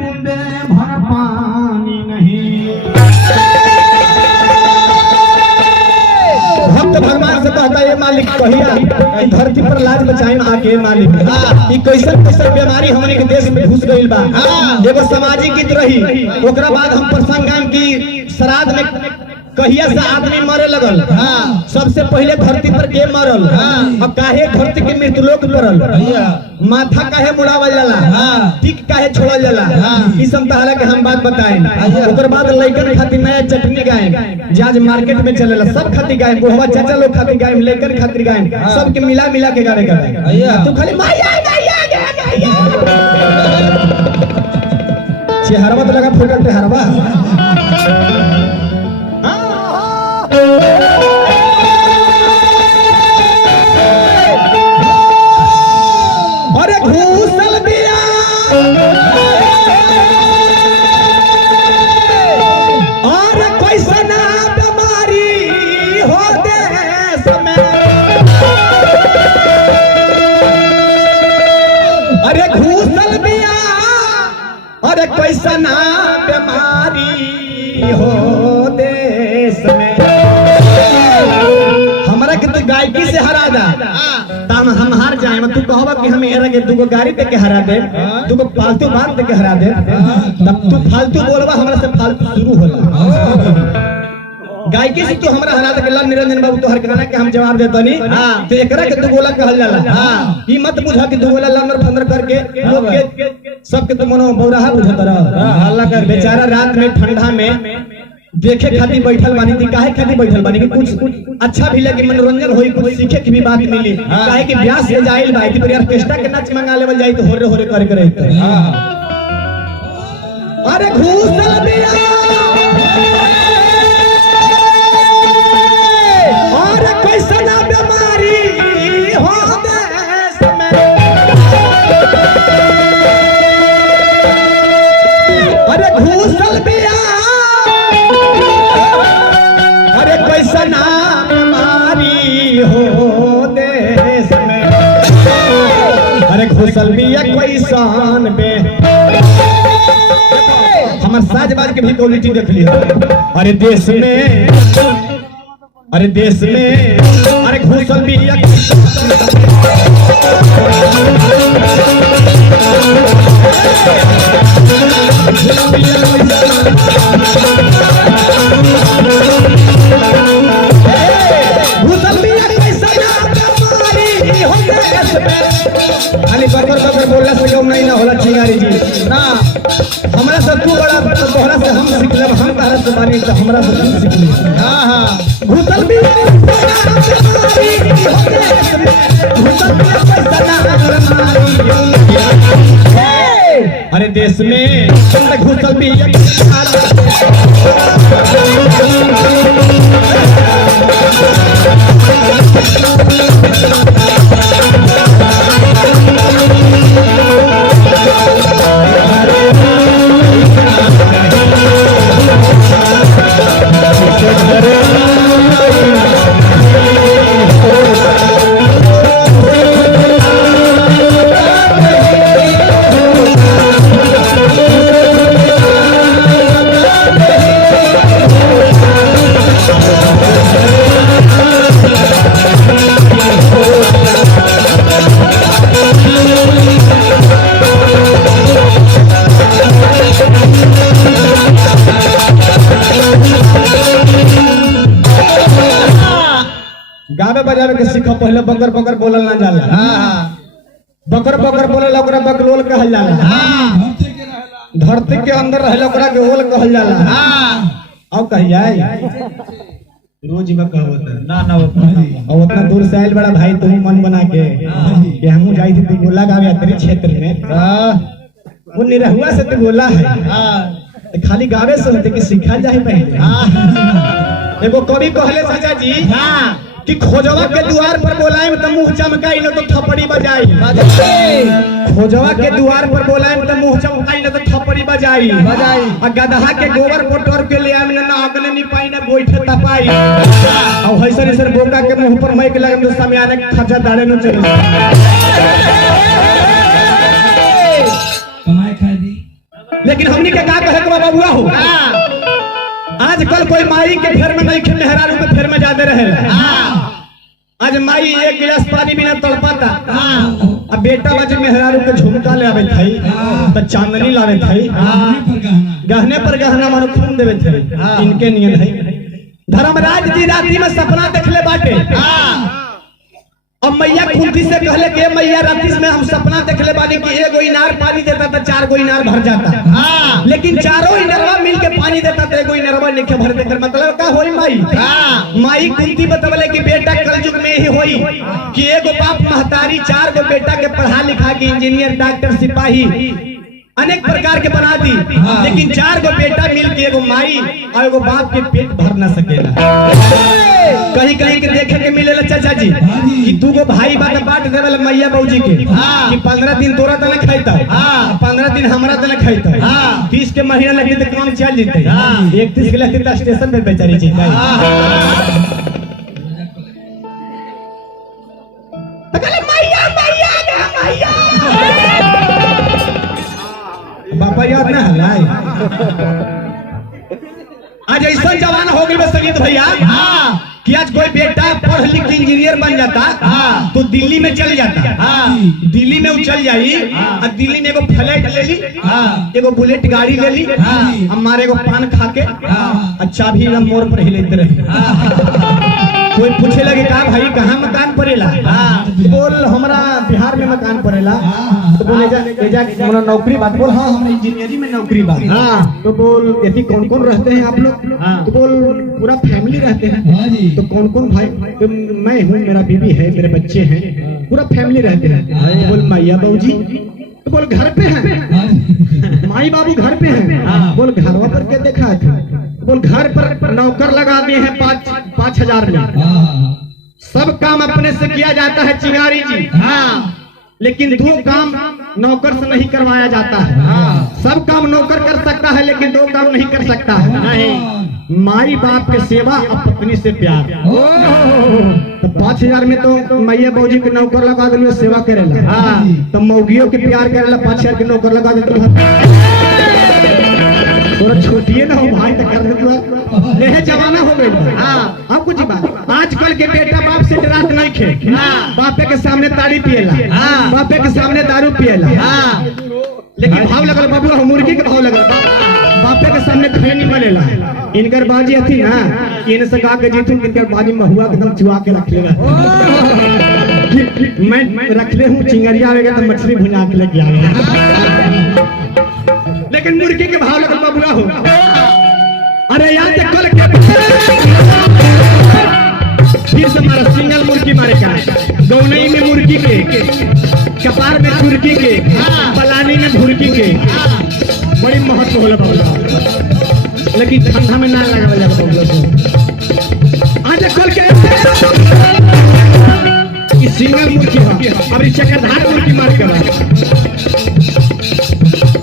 बूंदे भर पानी नहीं। भक्त भगवान से कहता है मालिक कहिया धरती पर लाज बचाई आके मालिक ई कैसन कैसन बीमारी हमने के देश में घुस गइल बा। एगो सामाजिक गीत रही ओकरा बाद हम प्रसंग गायन की श्राद्ध में कहिया से आदमी मरे लगल। सबसे पहले धरती पर के मरल अब काहे धरती के मृत्युलोक पड़ल माथा काहे मुड़ावल जाला टिक काहे छोड़ल जाला ई सब तहरा के हम बात बताएं। ओकर बाद लइकन खातिर नया चटनी गाएं जाज मार्केट में चलेला सब खातिर गाएं बुढ़वा चाचा लोग खातिर गाएं लइकन खातिर गाएं सबके मिला मिला के गाने गाएं। तू खाली माया चेहरवा तो लगा फोटो टेहरवा अरे घूसल बिया और कैसन बीमारी हो देश में। अरे घूसल बिया अरे कैसन बीमारी हो देश में। हमरा के तो गायकी से हरा दा तब हम हार जाए तू कहबा कि हम एरा के दुगो गाड़ी पे के हरा दे दुगो फालतू बात पे के हरा दे तब तू फालतू बोलबा हमरा से फालतू शुरू होला। गायकी से तू हमरा हरा दे लाल निरंजन बाबू तोहर गाना के हम जवाब देतनी तो एकरा के दुगोला कहल जाला। ई मत बुझा कि दुगोला लंदर फंदर करके लोग के सब के तो मनो बौराहा बुझत रह हल्ला कर बेचारा रात में ठंडा में देखे खातिर बैठल बानी थी काहे खातिर बैठल बानी कि कुछ अच्छा भी लगे मनोरंजन होई कुछ सीखे की भी बात मिली काहे कि ब्याह से जाइल भाई थी पर ऑर्केस्ट्रा के नाच मंगा लेवल जाई तो होरे होरे करे करे। अरे घूसल बिया और कैसन बीमारी हो देश में। अरे घूसल बिया अरे कैसन बीमारी हो देश में। अरे घुसल बिया कैसन बे हमर साजबाज के भी क्वालिटी देख लियो। अरे देश में अरे देश में अरे घुसल बिया खाली बकर बकर बोलला से गम नहीं ना होला चिंगारी जी ना हमरा से तू बड़ा तोहरा से हम सीख लेब हम तोहरा से बानी तो हमरा से तू सीख ले। हां घुसल भी अरे देश में घुसल भी गावे बजावे के सीखो पहले बकर बकर बोलल ना जाला। बकर बकर बोलल ओकरा बकलोल कहल जाला। धरती के अंदर रहल ओकरा के ओल कहल जाला। अब कहिया रोज में कहवत ना ना और उतना दूर से आइल बड़ा भाई तुम मन बना के कि हमहू जाई थी तू बोला गावे तेरे क्षेत्र में वो निरहुआ से तू बोला है खाली गावे से होते कि सिखा जाए पहले। एगो कवि कहले चाचा जी कि खोजवा के द्वार पर बोलाएम त मुंह चमकाई न तो थप्पड़ी बजाई। खोजवा के द्वार पर बोलाएम त मुंह चमकाई न तो थप्पड़ी बजाई। आ गदहा के गोबर पोटर के ले आम न अगले नी पाई न गोइठे तपाई। और हैसर हैसर बोका के मुंह पर माइक लगम तो सामने खचा दाड़े न चले। कमाए खाए दी लेकिन हमनी के का कहे के बबुआ हो आजकल कोई माई के फेर में नहीं खेल मेहरारू के फेर में जाते रहे आज माई एक गिलास पानी बिना तड़पाता अब बेटा बजे मेहरारू के झुमका ले आवे थाई तो चांदनी लावे थाई गहने पर गहना मानो खून देवे थे इनके नियत है धर्मराज जी रात्रि में सपना देखले बाटे अब मैया कुंती से कहले के मैया रात्रि में हम सपना देखले बानी कि एगो इनार पानी देता तो 4 गो इनार भर जाता लेकिन चारों इनारवा मिल के पानी देता तो एगो इनारवा नहीं भर देकर मतलब का होई माई माई कुंती बतवले कि बेटा कलयुग में ही होई कि एगो बाप महतारी 4 गो बेटा के पढ़ा लिखा के इंजीनियर डॉक्टर सिपाही अनेक प्रकार के बना दी लेकिन 4 गो बेटा मिल के एगो माई और एगो बाप के पेट भर ना सकेला कहीं कहीं के देखे के मिलेला चाचा जी कि 2 गो भाई बांट देवल मैया बाबूजी के कि 15 दिन तोरा तने खैता 15 दिन हमरा तने खैता 30 के महीना लगे तो काम चल जेते 31 के लगे तो स्टेशन पे बेचारी जी तकले मैया मैया गे मैया बापा याद ना हलाई आज ऐसा जवान हो गई संगीत भैया कि आज कोई बेटा पढ़ लिख इंजीनियर बन जाता तो दिल्ली में चल जाता दिल्ली में वो चल जाई और दिल्ली में एगो फ्लैट ले ली एगो बुलेट गाड़ी ले ली हमारे एगो पान खा के अच्छा भी हम मोर पर ही लेते रहे कोई पूछे लगे का भाई कहाँ मकान पड़ेला बोल हमरा बिहार में मकान पड़ेला तो बोले जा हमरा नौकरी बात बोल हाँ हमरा इंजीनियरिंग में नौकरी बात तो बोल यदि कौन कौन रहते हैं आप लोग तो बोल पूरा फैमिली रहते हैं तो कौन कौन भाई तो मैं हूँ मेरा बीवी है मेरे बच्चे हैं पूरा फैमिली रहते हैं तो बोल मैया बाबूजी तो बोल घर पे हैं माई बाबू घर पे हैं बोल घरवा पर क्या देखा था बोल घर पर नौकर लगा दिए हैं 5,000 में सब काम अपने से किया जाता है चिंगारी जी लेकिन 2 काम नौकर से नहीं करवाया जाता है सब काम नौकर कर सकता है लेकिन 2 काम नहीं कर सकता है नहीं माई बाप के सेवा और पत्नी से प्यार तो 5,000 में तो मैया बाबूजी के नौकर लगा दिलो सेवा करेला तो मौगियों के प्यार करेला 5,000 के नौकर लगा देते थोड़ा छोटिए ना हो भाई तक कर देते यह जमाना हो गई अब कुछ बात आजकल के बेटा बाप से डरात नहीं खे बापे के सामने ताड़ी पिएला बापे के सामने दारू पिएला लेकिन भाव लगल बाबू मुर्गी के भाव लगल बापे के सामने खड़े नहीं बनेला इनकर बाजी थी ना इन से कहा के जीतू इनकर बाजी महुआ एकदम चुआ के रख लेगा मैं रख ले हूँ चिंगरिया आएगा तो मछली भुना के लेके आएगा लेकिन मुर्गी के भाव लगल बबुआ हो अरे याद कल के फिर से मारा सिंगल मुर्गी मारे का गौनई में मुर्गी के कपार में मुर्गी के पलानी में भुर्गी के बड़ी महत्व होला बबुआ लेकिन ठंडा में ना लगा जा बबुआ आज कल के इस सिंगल मुर्गी अब इस चक्रधार मुर्गी मार के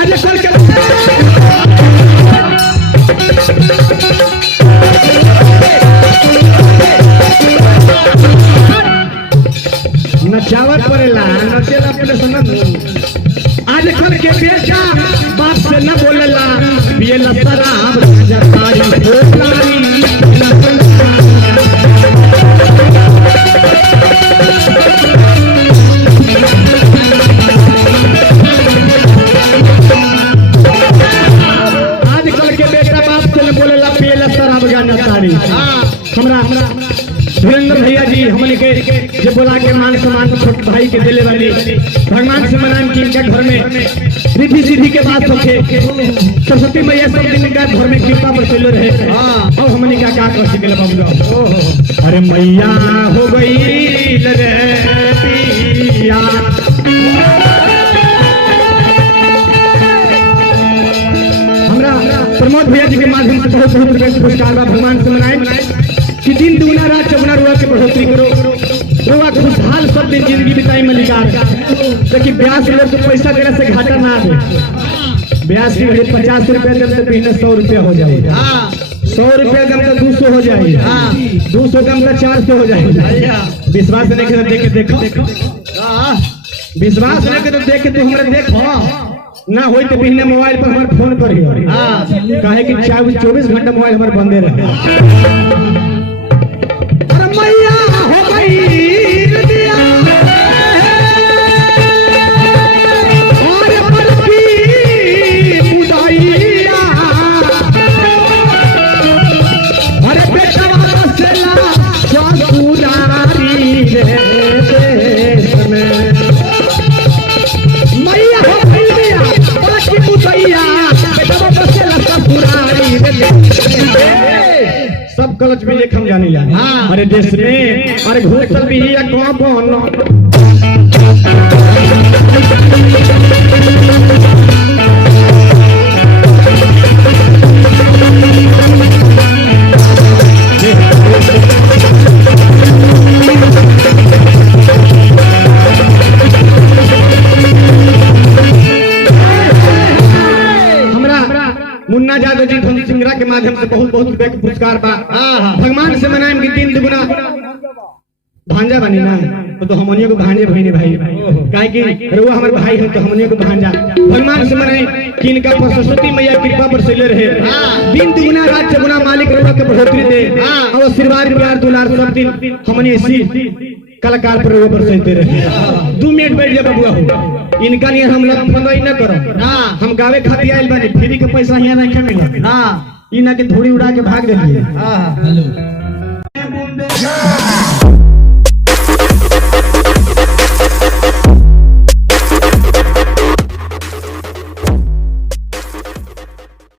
आज कल के नचावत पड़ेला नचेला पहले सुनत आज कल के बेटा बाप से न बोलेला ये लसराब जताई बोलाई आजकल के बेटा बाप से न बोलेला पिए लसराब जताई हमरा धीरेन्द्र भैया जी हमने के जो बोला के मान सम्मान छोटे भाई के दिले वाली भगवान से मनाम की इनके घर में रिद्धि सिद्धि के बात होके सरस्वती मैया सब दिन का घर में कृपा पर चले रहे अब हमने क्या कर सके बाबू अरे मैया हो गई रे पिया हमरा प्रमोद भैया जी के माध्यम से बहुत बहुत रुपए पुरस्कार भगवान से मनाए कि दिन दुगना रात चौगुना रुआ के बढ़ोतरी करो रुआ खुशहाल सब दिन जिंदगी बिताई में निकाल लेकिन ब्याज लोग तो पैसा देने से घाटा ना दे ब्याज की घड़ी 50 रुपया दम तो महीने 100 रुपया हो जाएगा 100 रुपया दम तो 200 हो जाएगा 200 दम तो 400 हो जाएगा विश्वास नहीं कर देखे देखो विश्वास नहीं कर देखे तो हमारे देखो ना होई तो बिना मोबाइल पर हमारे फोन करियो। हां काहे कि 24 घंटा मोबाइल हमारे बंदे रहे। अरे मैया हो गई दिया और बरकी बुदाइया अरे बेटा सेला ससुरारी रे देश में मैया हो गई दिया बरकी बुदाइया बेटा सेला ससुरारी रे सब कलच में एक हम जाने ला। अरे देश में अरे घोषल भी है कौन मुन्ना यादव जी धन सिंगरा के माध्यम से बहुत बहुत रुपए के पुरस्कार बा। भगवान से मनाएं कि 3 दुगुना भांजा बनी ना तो हमनियों को भांजे बहने भाई काहे कि रुआ हमारे भाई है तो हमनियों को भांजा भगवान से मनाएं कि इनका पर सरस्वती मैया कृपा बरसले रहे। 3 दुगुना रात चगुना मालिक रुआ के बढ़ोतरी दे और आशीर्वाद प्यार दुलार सब दिन हमनी ऐसी कलाकार पर रुआ बरसते रहे। 2 मिनट बैठ जा बबुआ हो इनका लिए हम लोग फंदाई न करो। हम गावे खातिर आइल बानी फ्री के पैसा यहाँ नहीं मिला। ई ना के थोड़ी उड़ा के भाग देलिए।